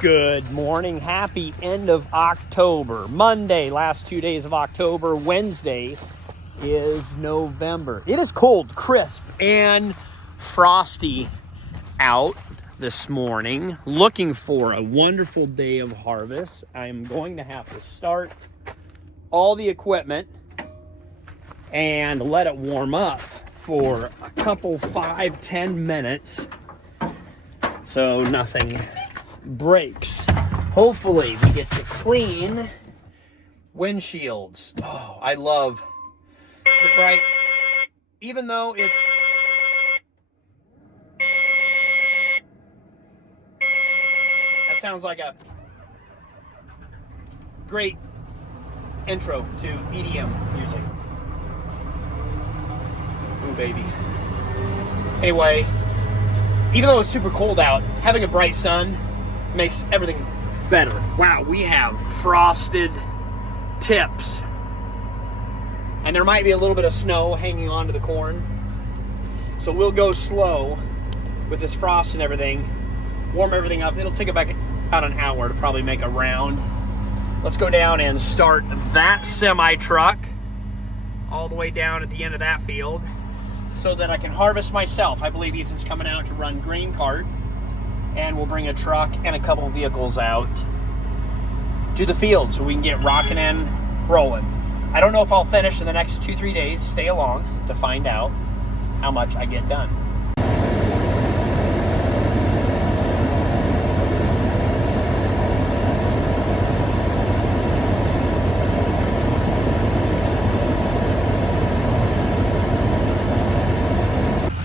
Good morning. Happy end of October. Monday, last 2 days of October. Wednesday is November. It is cold, crisp, and frosty out this morning. Looking for a wonderful day of harvest. I'm going to have to start all the equipment and let it warm up for a couple 5-10 minutes so nothing breaks. Hopefully we get to clean windshields. Oh, I love the bright, even though it's that sounds like a great intro to EDM music. Ooh, baby. Anyway, even though it's super cold out, having a bright sun makes everything better. Wow, we have frosted tips. And there might be a little bit of snow hanging onto the corn. So we'll go slow with this frost and everything. Warm everything up. It'll take about an hour to probably make a round. Let's go down and start that semi-truck all the way down at the end of that field so that I can harvest myself. I believe Ethan's coming out to run grain cart, and we'll bring a truck and a couple of vehicles out to the field so we can get rocking and rolling. I don't know if I'll finish in the next 2-3 days. Stay along to find out how much I get done.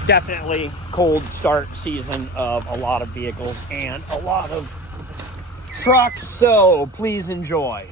Definitely cold start season of a lot of vehicles and a lot of trucks, so please enjoy.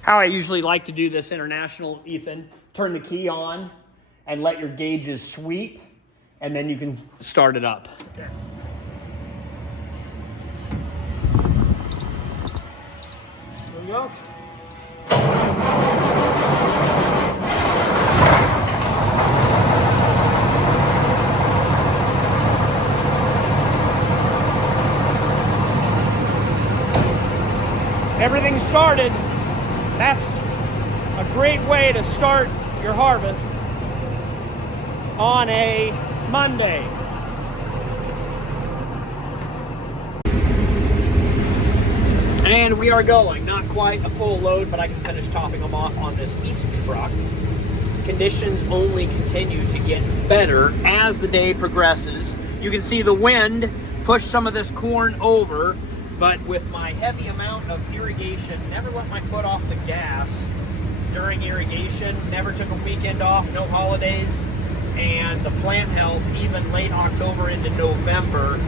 How I usually like to do this international, Ethan, turn the key on and let your gauges sweep, and then you can start it up. Okay. There we go. Everything started. That's a great way to start your harvest on a Monday. And we are going. Not quite a full load, but I can finish topping them off on this east truck. Conditions only continue to get better as the day progresses. You can see the wind push some of this corn over, but with my heavy amount of irrigation, never let my foot off the gas during irrigation, never took a weekend off, no holidays, and the plant health, even late October into November,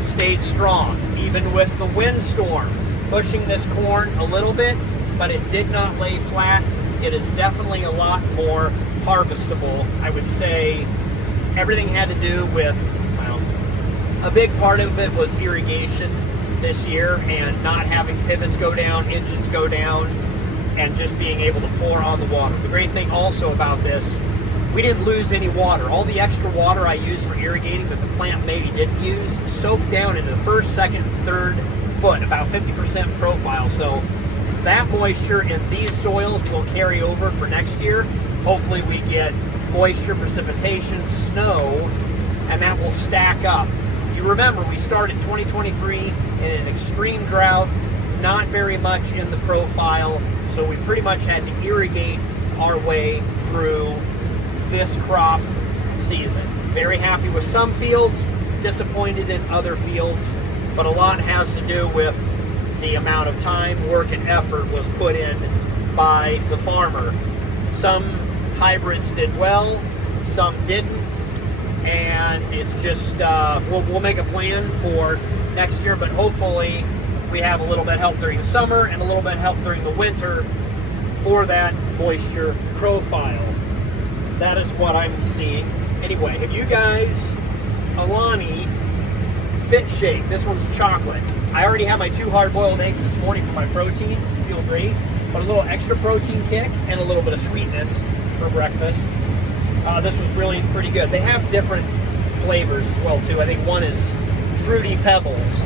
stayed strong, even with the windstorm pushing this corn a little bit, but it did not lay flat. It is definitely a lot more harvestable. I would say everything had to do with, well, a big part of it was irrigation this year and not having pivots go down, engines go down, and just being able to pour on the water. The great thing also about this, we didn't lose any water. All the extra water I used for irrigating that the plant maybe didn't use soaked down into the first, second, third foot, about 50% profile. So that moisture in these soils will carry over for next year. Hopefully we get moisture, precipitation, snow, and that will stack up. You remember, we started 2023 in an extreme drought, not very much in the profile, so we pretty much had to irrigate our way through this crop season. Very happy with some fields, disappointed in other fields, but a lot has to do with the amount of time, work, and effort was put in by the farmer. Some hybrids did well, some didn't, and it's just, we'll make a plan for next year, but hopefully we have a little bit of help during the summer and a little bit of help during the winter for that moisture profile. That is what I'm seeing. Anyway, have you guys, Alani Fit Shake, this one's chocolate. I already have my 2 hard-boiled eggs this morning for my protein, feel great, but a little extra protein kick and a little bit of sweetness for breakfast. This was really pretty good. They have different flavors as well too. I think one is Fruity Pebbles,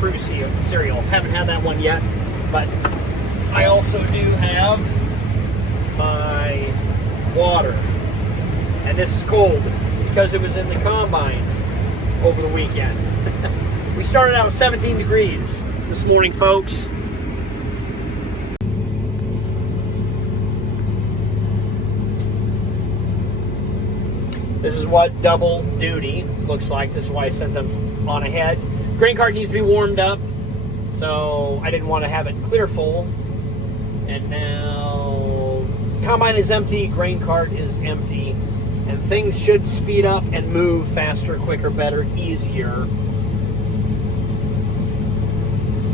fruit cereal. Haven't had that one yet, but I also do have my water, and this is cold because it was in the combine over the weekend. We started out with 17 degrees this morning, folks. This is what double duty looks like. This is why I sent them on ahead. Grain cart needs to be warmed up, so I didn't want to have it clear full. And now combine is empty, grain cart is empty, and things should speed up and move faster, quicker, better, easier,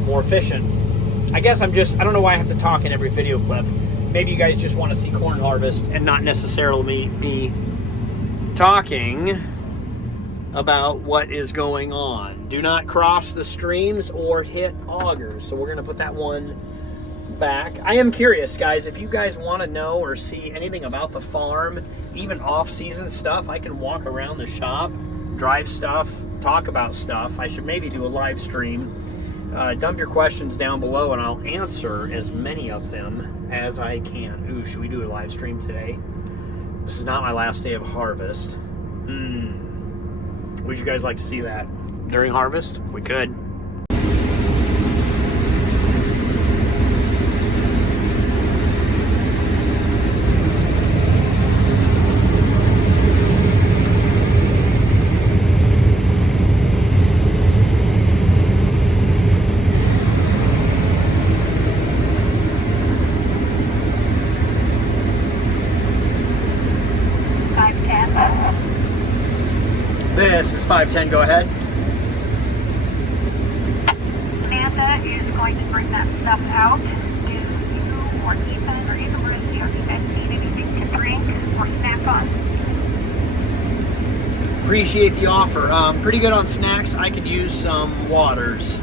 more efficient. I guess I don't know why I have to talk in every video clip. Maybe you guys just want to see corn harvest and not necessarily me talking about what is going on. Do not cross the streams or hit augers. So we're going to put that one back. I am curious, guys, if you guys want to know or see anything about the farm, even off-season stuff, I can walk around the shop, drive stuff, talk about stuff. I should maybe do a live stream. Dump your questions down below and I'll answer as many of them as I can. Ooh, should we do a live stream today? This is not my last day of harvest. Would you guys like to see that during harvest? We could. This is 510, go ahead. Amanda is going to bring that stuff out. Do you or Ethan or even Rusty or Ethan need anything to drink or snack on? Appreciate the offer. Pretty good on snacks. I could use some waters.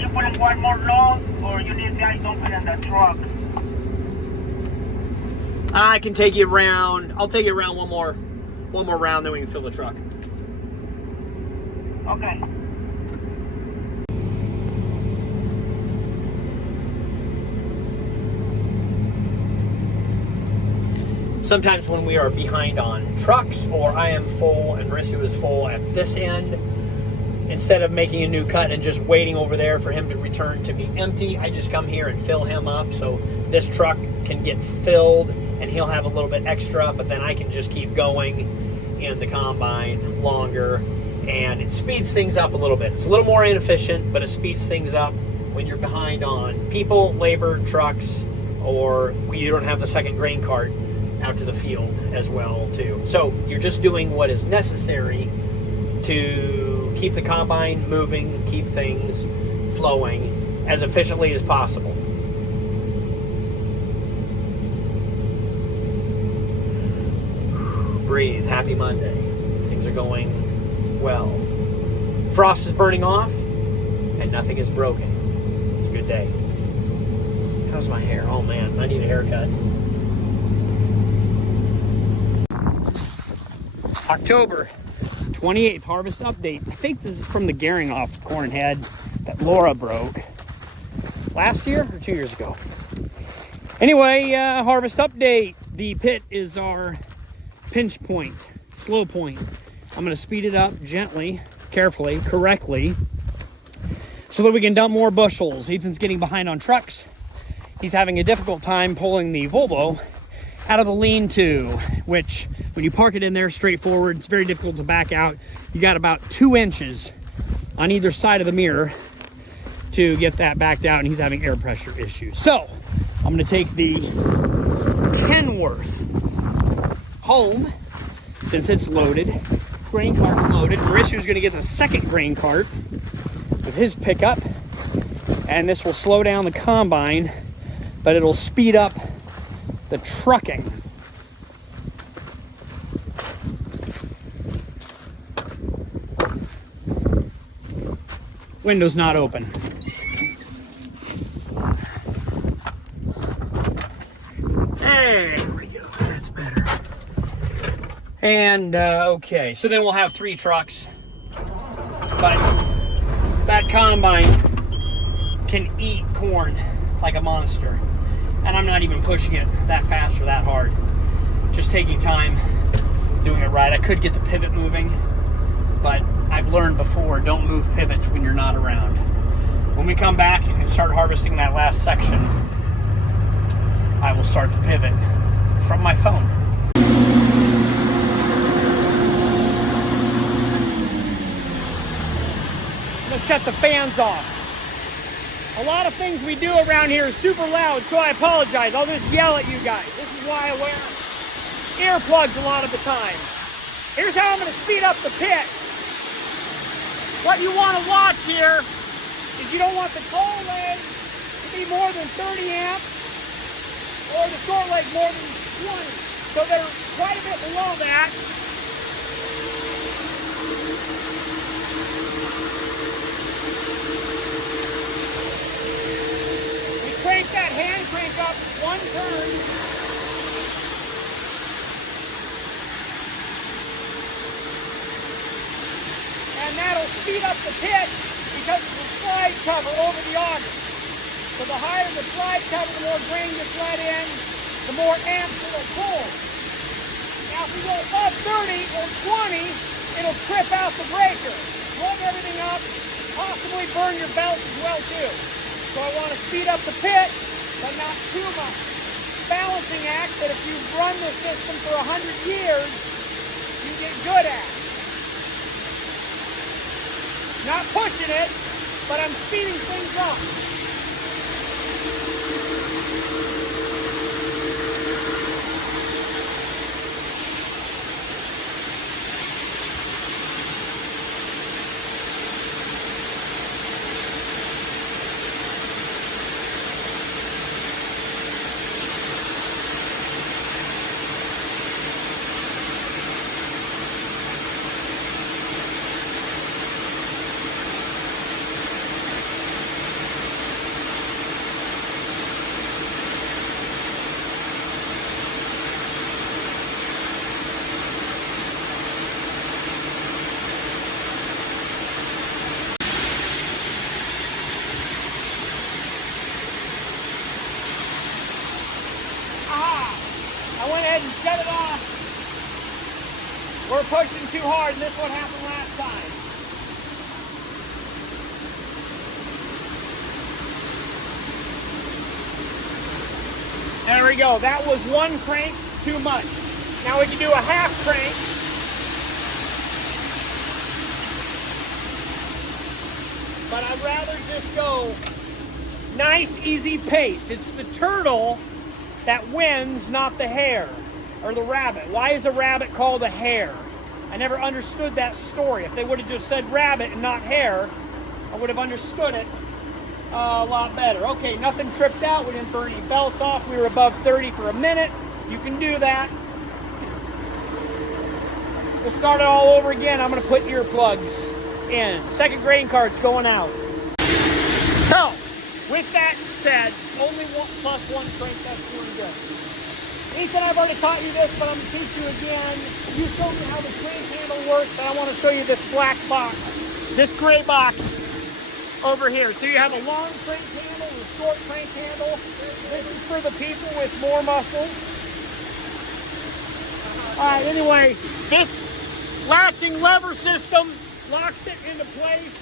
You putting one more load, or you need guys open in the truck? I can take you around. I'll take you around one more round, then we can fill the truck. Okay. Sometimes when we are behind on trucks, or I am full and Marissa is full at this end, instead of making a new cut and just waiting over there for him to return to be empty, I just come here and fill him up so this truck can get filled and he'll have a little bit extra, but then I can just keep going in the combine longer, and it speeds things up a little bit. It's a little more inefficient, but it speeds things up when you're behind on people, labor, trucks, or you don't have the second grain cart out to the field as well too. So you're just doing what is necessary to keep the combine moving, keep things flowing as efficiently as possible. Breathe. Happy Monday. Things are going well. Frost is burning off and nothing is broken. It's a good day. How's my hair? Oh man, I need a haircut. October 28th, harvest update. I think this is from the gearing off corn head that Laura broke last year or 2 years ago. Anyway, harvest update. The pit is our pinch point, slow point. I'm gonna speed it up gently, carefully, correctly, so that we can dump more bushels. Ethan's getting behind on trucks. He's having a difficult time pulling the Volvo out of the lean-to, which when you park it in there straightforward, it's very difficult to back out. You got about 2 inches on either side of the mirror to get that backed out, and he's having air pressure issues. So I'm gonna take the Kenworth home since it's loaded. Grain cart loaded. Mauricio's gonna get the second grain cart with his pickup, and this will slow down the combine, but it'll speed up the trucking. Window's not open. There we go, that's better. And okay, so then we'll have 3 trucks, but that combine can eat corn like a monster. And I'm not even pushing it that fast or that hard. Just taking time, doing it right. I could get the pivot moving, but I've learned before, don't move pivots when you're not around. When we come back and start harvesting that last section, I will start the pivot from my phone. Let's shut the fans off. A lot of things we do around here is super loud, so I apologize. I'll just yell at you guys. This is why I wear earplugs a lot of the time. Here's how I'm going to speed up the pit. What you want to watch here is you don't want the tall leg to be more than 30 amps or the short leg more than 20. So they're quite a bit below that. Crank that hand crank up 1 turn. And that'll speed up the pit because of the slide cover over the auger. So the higher the slide cover, the more grain gets let in, the more amps it'll pull. Now if we go above 30 or 20, it'll trip out the breaker, plug everything up, possibly burn your belt as well too. So I want to speed up the pit, but not too much. Balancing act that if you've run this system for 100 years, you get good at. Not pushing it, but I'm speeding things up. And shut it off. We're pushing too hard, and this is what happened last time. There we go. That was 1 crank too much. Now we can do a half crank. But I'd rather just go nice, easy pace. It's the turtle that wins, not the hare or the rabbit. Why is a rabbit called a hare? I never understood that story. If they would have just said rabbit and not hare, I would have understood it a lot better. Okay, nothing tripped out. We didn't burn any belts off. We were above 30 for a minute. You can do that. We'll start it all over again. I'm going to put earplugs in. Second grain cart's going out. So, with that said, only +1 crank, that's doing good. Ethan, I've already taught you this, but I'm going to teach you again. You showed me how the crank handle works, but I want to show you this black box, this gray box over here. So you have a long crank handle and a short crank handle. This is for the people with more muscle. All right, anyway, this latching lever system locks it into place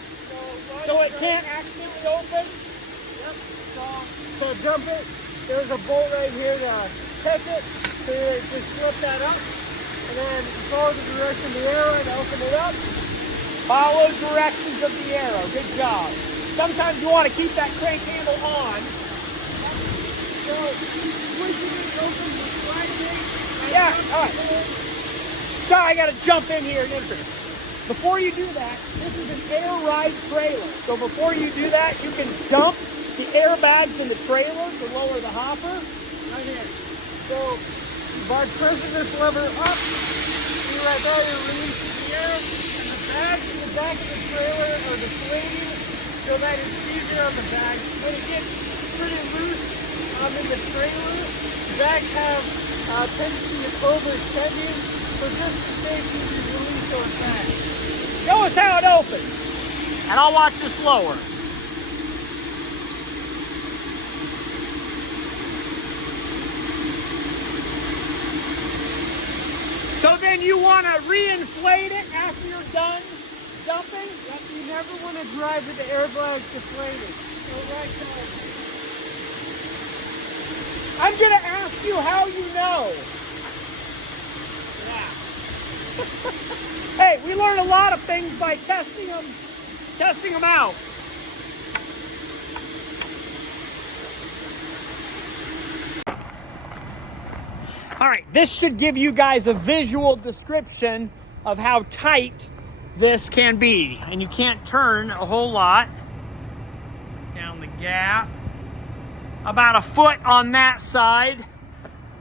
so it can't accidentally open. Yep. So jump it. There's a bolt right here to take it. So you just flip that up. And then follow the direction of the arrow and open it up. Follow directions of the arrow. Good job. Sometimes you want to keep that crank handle on. So pushing it open with sliding it. Yeah, all right. So I got to jump in here and enter. Before you do that, this is an air ride trailer. So before you do that, you can dump the airbags in the trailer to lower the hopper. Right here. So by pressing this lever up, see right there, you're releasing the air, and the bags in the back of the trailer are deflating so that it's easier on the bag. When it gets pretty loose in the trailer, the bags have a tendency of overextending. So just to safety, you release those bags. Show us how it opens, and I'll watch this lower. So then you want to reinflate it after you're done dumping? Yep, you never want to drive with the airbags deflated. So right now. I'm going to ask you how you know. Yeah. Hey, we learn a lot of things by testing them out. All right, this should give you guys a visual description of how tight this can be. And you can't turn a whole lot. Down the gap. About a foot on that side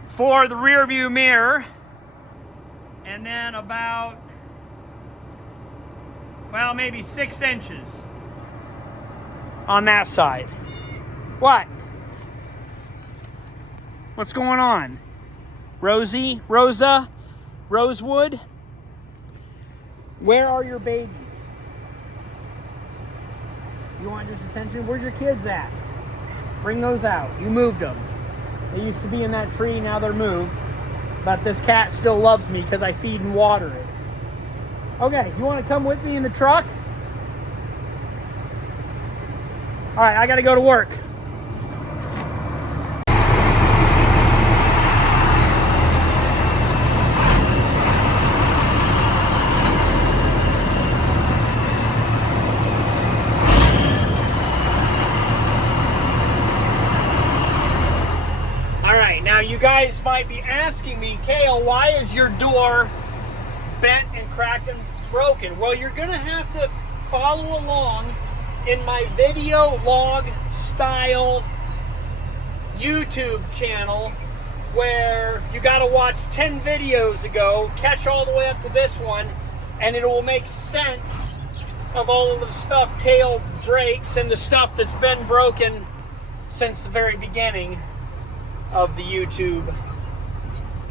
for the rear view mirror. And then about, well, maybe 6 inches on that side. What? What's going on? Rosie, Rosa, Rosewood, where are your babies? You want just attention? Where's your kids at? Bring those out. You moved them. They used to be in that tree, now they're moved. But this cat still loves me because I feed and water it. Okay, you want to come with me in the truck? All right, I got to go to work. Now you guys might be asking me, Kale, why is your door bent and cracked and broken? Well, you're going to have to follow along in my video log style YouTube channel where you got to watch 10 videos ago, catch all the way up to this one, and it will make sense of all of the stuff Kale breaks and the stuff that's been broken since the very beginning of the YouTube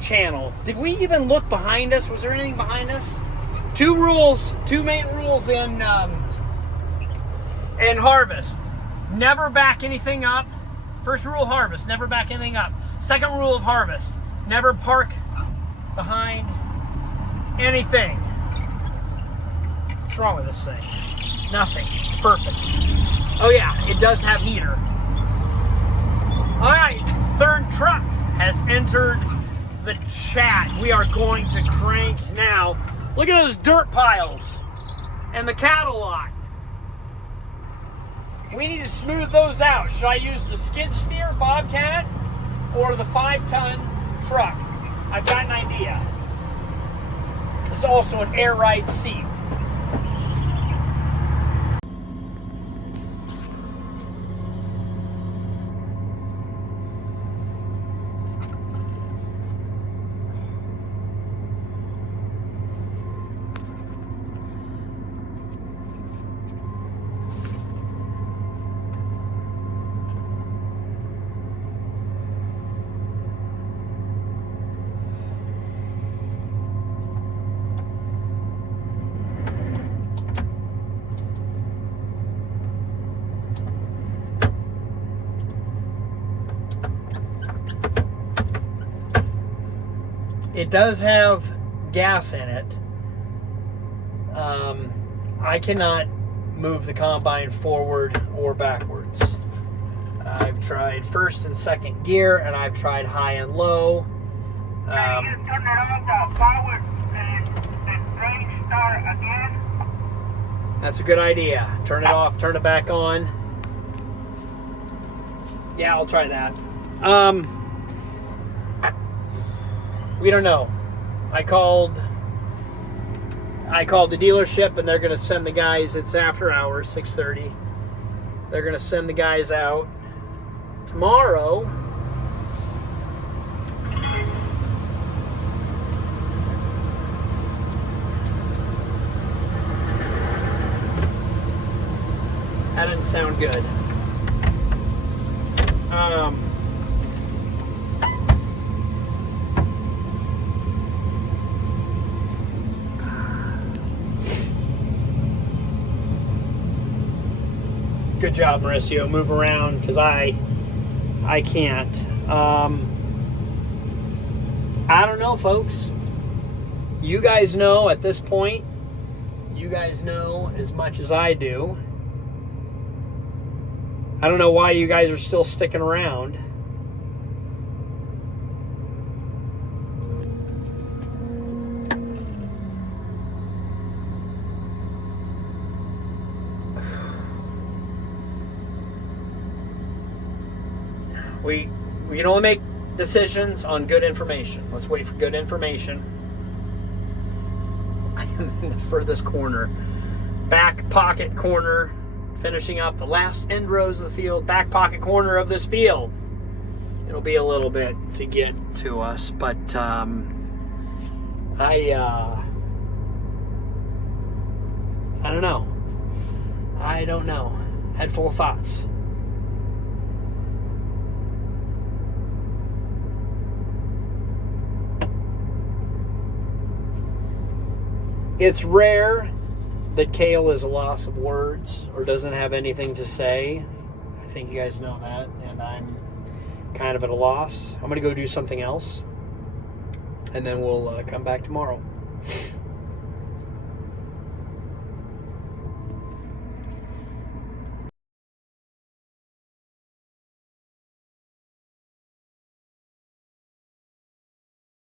channel. Did we even look behind us? Was there anything behind us? Two main rules in harvest. Never back anything up. First rule of harvest, never back anything up. Second rule of harvest, never park behind anything. What's wrong with this thing? Nothing. It's perfect. Oh yeah, it does have heater. All right. Third truck has entered the chat. We are going to crank now. Look at those dirt piles and the cattle lot. We need to smooth those out. Should I use the skid steer Bobcat or the 5-ton truck? I've got an idea. This is also an air ride seat. It does have gas in it. I cannot move the combine forward or backwards. I've tried first and second gear, and I've tried high and low. You turn it on the power and running start again. That's a good idea. Turn it off, turn it back on. Yeah, I'll try that. We don't know. I called the dealership, and they're going to send the guys. It's after hours, 6:30. They're going to send the guys out tomorrow. That didn't sound good. Good job, Mauricio. Move around, because I can't. I don't know, folks. You guys know at this point. You guys know as much as I do. I don't know why you guys are still sticking around. We can only make decisions on good information. Let's wait for good information. I am in the furthest corner. Back pocket corner. Finishing up the last end rows of the field. Back pocket corner of this field. It'll be a little bit to get to us. But I don't know. I don't know. Head full of thoughts. It's rare that Kale is a loss of words or doesn't have anything to say. I think you guys know that, and I'm kind of at a loss. I'm going to go do something else, and then we'll come back tomorrow.